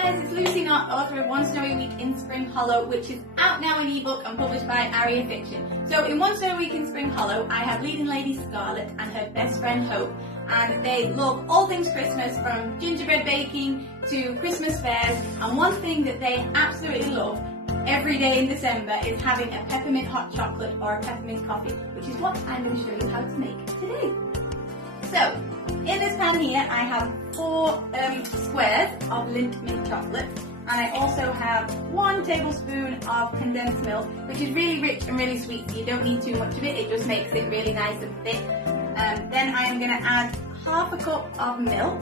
guys, it's Lucy, not author of One Snowy Week in Springhollow, which is out now in ebook and published by Aria Fiction. So in One Snowy Week in Springhollow, I have leading lady Scarlett and her best friend Hope, and they love all things Christmas, from gingerbread baking to Christmas fairs, and one thing that they absolutely love every day in December is having a peppermint hot chocolate or a peppermint coffee, which is what I'm going to show you how to make today. So, in this pan here I have 4 squares of Lindt mint chocolate, and I also have 1 tablespoon of condensed milk, which is really rich and really sweet, so you don't need too much of it, it just makes it really nice and thick. Then I am going to add half a cup of milk,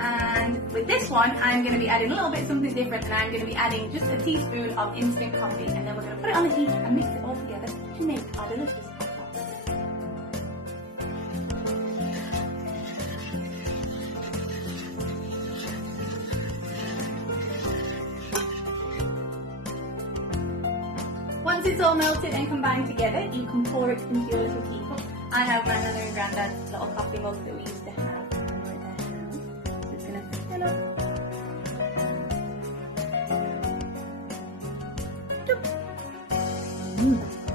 and with this one I'm going to be adding a little bit something different, and I'm going to be adding just a teaspoon of instant coffee, and then we're going to put it on the heat and mix it all together to make our delicious hot chocolate. Once it's all melted and combined together, you can pour it into your little teacup. I have my mother and granddad's little coffee mug that we used to have when we were at their house. So it's going to fill up.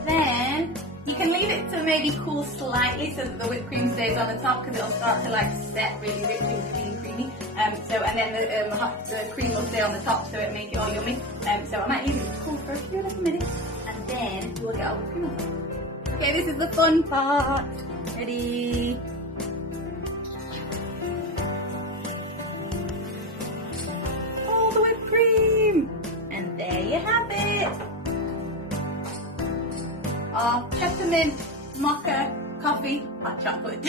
Then you can leave it to maybe cool slightly so that the whipped cream stays on the top, because it'll start to like set really rich and creamy. And then the cream will stay on the top, so it'll make it all yummy. So I might leave it to cool for a few little minutes, and then we'll get all the cream on. Okay, this is the fun part. Ready? All the whipped cream! And there you have it! Our peppermint mocha coffee hot chocolate.